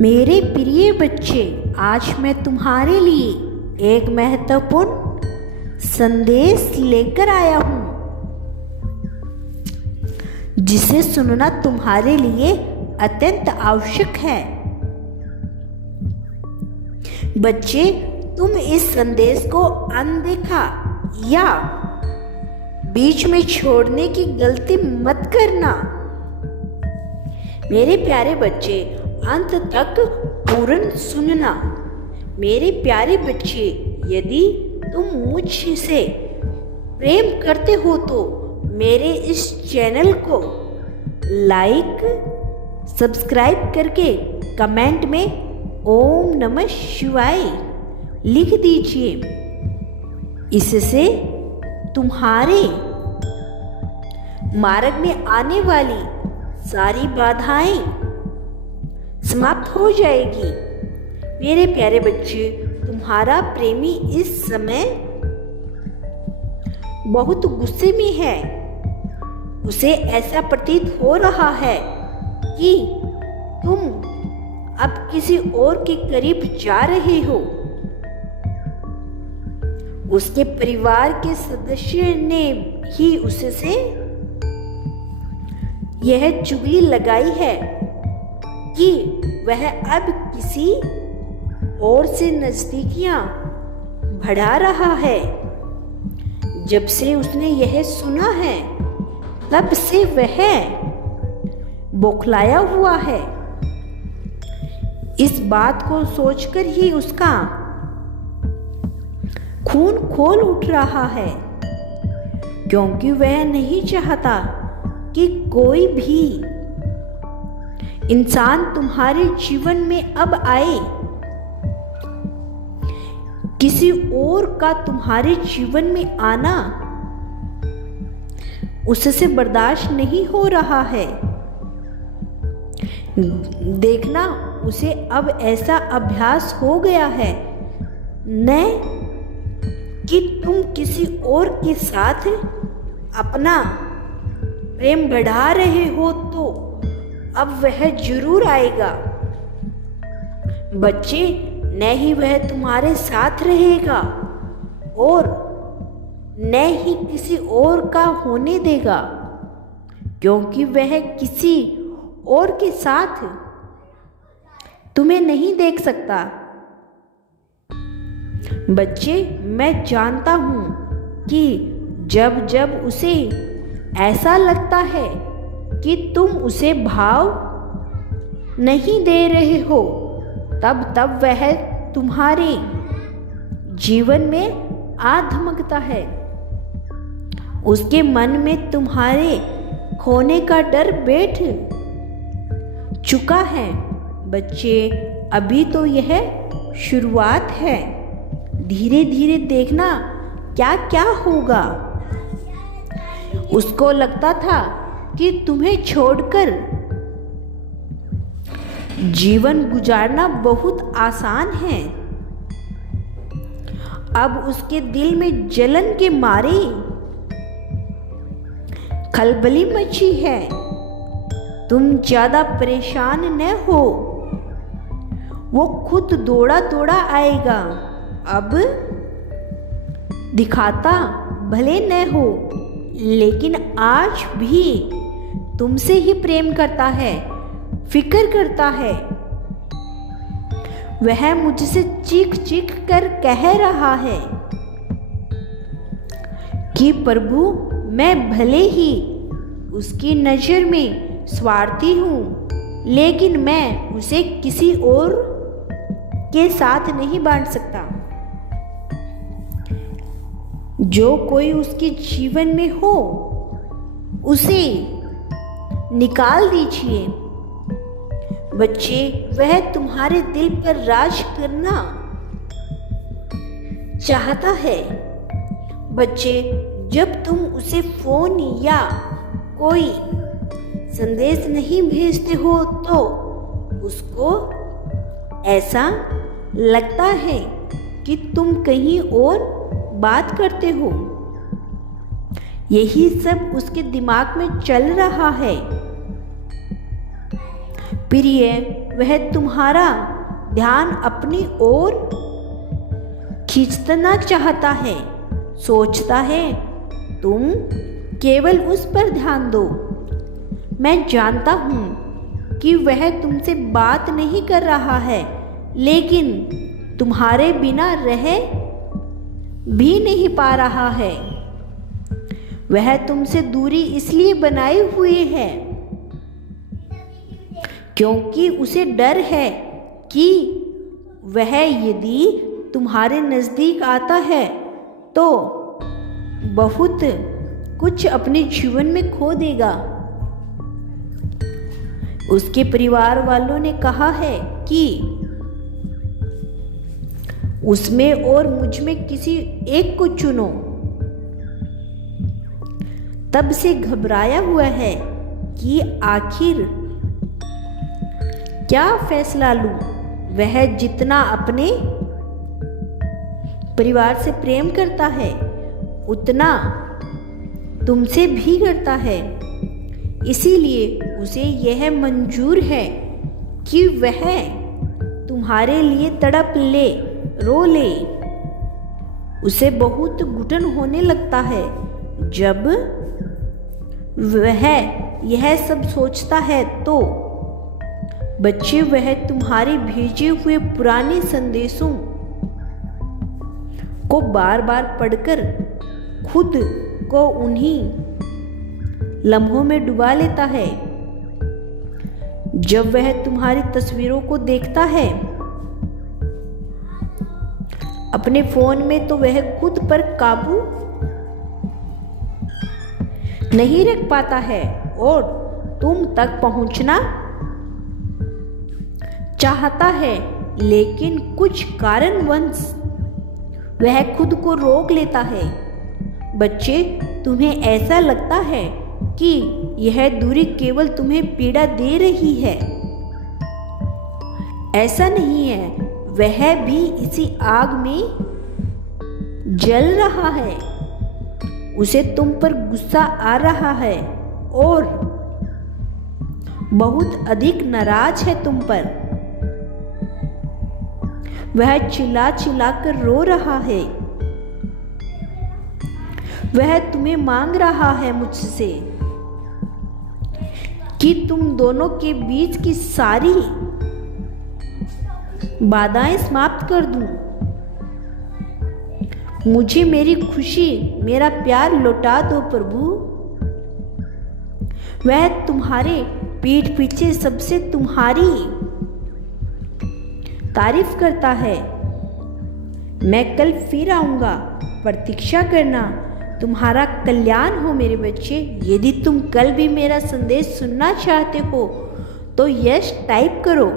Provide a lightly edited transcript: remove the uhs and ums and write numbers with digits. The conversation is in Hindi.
मेरे प्रिय बच्चे, आज मैं तुम्हारे लिए एक महत्वपूर्ण संदेश लेकर आया हूँ जिसे सुनना तुम्हारे लिए अत्यंत आवश्यक है। बच्चे, तुम इस संदेश को अनदेखा या बीच में छोड़ने की गलती मत करना। मेरे प्यारे बच्चे, अंत तक पूर्ण सुनना। मेरे प्यारे बच्चे, यदि तुम मुझसे प्रेम करते हो तो मेरे इस चैनल को लाइक, सब्सक्राइब करके कमेंट में ओम नमः शिवाय लिख दीजिए। इससे तुम्हारे मार्ग में आने वाली सारी बाधाएं समाप्त हो जाएगी। मेरे प्यारे बच्चे, तुम्हारा प्रेमी इस समय बहुत गुस्से में है। उसे ऐसा प्रतीत हो रहा है कि तुम अब किसी और के करीब जा रहे हो। उसके परिवार के सदस्य ने ही उससे यह चुगली लगाई है कि वह अब किसी और से नजदीकियां बढ़ा रहा है। जब से उसने यह सुना है तब से वह बौखलाया हुआ है। इस बात को सोचकर ही उसका खून खोल उठ रहा है, क्योंकि वह नहीं चाहता कि कोई भी इंसान तुम्हारे जीवन में अब आए। किसी और का तुम्हारे जीवन में आना उससे बर्दाश्त नहीं हो रहा है। देखना, उसे अब ऐसा अभ्यास हो गया है न कि तुम किसी और के साथ अपना प्रेम बढ़ा रहे हो तो अब वह जरूर आएगा। बच्चे, न ही वह तुम्हारे साथ रहेगा और न ही किसी और का होने देगा, क्योंकि वह किसी और के साथ तुम्हें नहीं देख सकता। बच्चे, मैं जानता हूं कि जब जब उसे ऐसा लगता है कि तुम उसे भाव नहीं दे रहे हो, तब तब वह तुम्हारे जीवन में आ धमकता है। उसके मन में तुम्हारे खोने का डर बैठ चुका है। बच्चे, अभी तो यह शुरुआत है। धीरे धीरे देखना क्या क्या होगा। उसको लगता था कि तुम्हें छोड़कर जीवन गुजारना बहुत आसान है। अब उसके दिल में जलन के मारे खलबली मची है। तुम ज्यादा परेशान न हो, वो खुद दौड़ा दौड़ा आएगा। अब दिखाता भले न हो, लेकिन आज भी तुमसे ही प्रेम करता है, फिक्र करता है। वह मुझसे चीख चीख कर कह रहा है कि प्रभु, मैं भले ही उसकी नजर में स्वार्थी हूं, लेकिन मैं उसे किसी और के साथ नहीं बांट सकता। जो कोई उसके जीवन में हो उसे निकाल दीजिए। बच्चे, वह तुम्हारे दिल पर राज करना चाहता है। बच्चे, जब तुम उसे फोन या कोई संदेश नहीं भेजते हो तो उसको ऐसा लगता है कि तुम कहीं और बात करते हो। यही सब उसके दिमाग में चल रहा है। प्रिय, वह तुम्हारा ध्यान अपनी ओर खींचना चाहता है, सोचता है तुम केवल उस पर ध्यान दो। मैं जानता हूँ कि वह तुमसे बात नहीं कर रहा है, लेकिन तुम्हारे बिना रह भी नहीं पा रहा है। वह तुमसे दूरी इसलिए बनाए हुए है क्योंकि उसे डर है कि वह यदि तुम्हारे नज़दीक आता है तो बहुत कुछ अपने जीवन में खो देगा। उसके परिवार वालों ने कहा है कि उसमें और मुझ में किसी एक को चुनो। तब से घबराया हुआ है कि आखिर क्या फैसला लूं। वह जितना अपने परिवार से प्रेम करता है उतना तुमसे भी करता है, इसीलिए उसे यह मंजूर है कि वह तुम्हारे लिए तड़प ले, रो ले। उसे बहुत घुटन होने लगता है जब वह यह सब सोचता है। तो बच्चे, वह तुम्हारे भेजे हुए पुराने संदेशों को बार बार पढ़कर खुद को उन्हीं लम्हों में डुबा लेता है। जब वह तुम्हारी तस्वीरों को देखता है अपने फोन में, तो वह खुद पर काबू नहीं रख पाता है और तुम तक पहुंचना चाहता है, लेकिन कुछ कारणवश वह खुद को रोक लेता है। बच्चे, तुम्हें ऐसा लगता है कि यह दूरी केवल तुम्हें पीड़ा दे रही है। ऐसा नहीं है, वह भी इसी आग में जल रहा है। उसे तुम पर गुस्सा आ रहा है और बहुत अधिक नाराज है तुम पर। वह चिल्ला चिल्ला कर रो रहा है। वह तुम्हें मांग रहा है मुझसे कि तुम दोनों के बीच की सारी बाधाएं समाप्त कर दूं। मुझे मेरी खुशी, मेरा प्यार लौटा दो प्रभु। वह तुम्हारे पीठ पीछे सबसे तुम्हारी तारीफ करता है। मैं कल फिर आऊंगा, प्रतीक्षा करना। तुम्हारा कल्याण हो मेरे बच्चे। यदि तुम कल भी मेरा संदेश सुनना चाहते हो तो यस टाइप करो।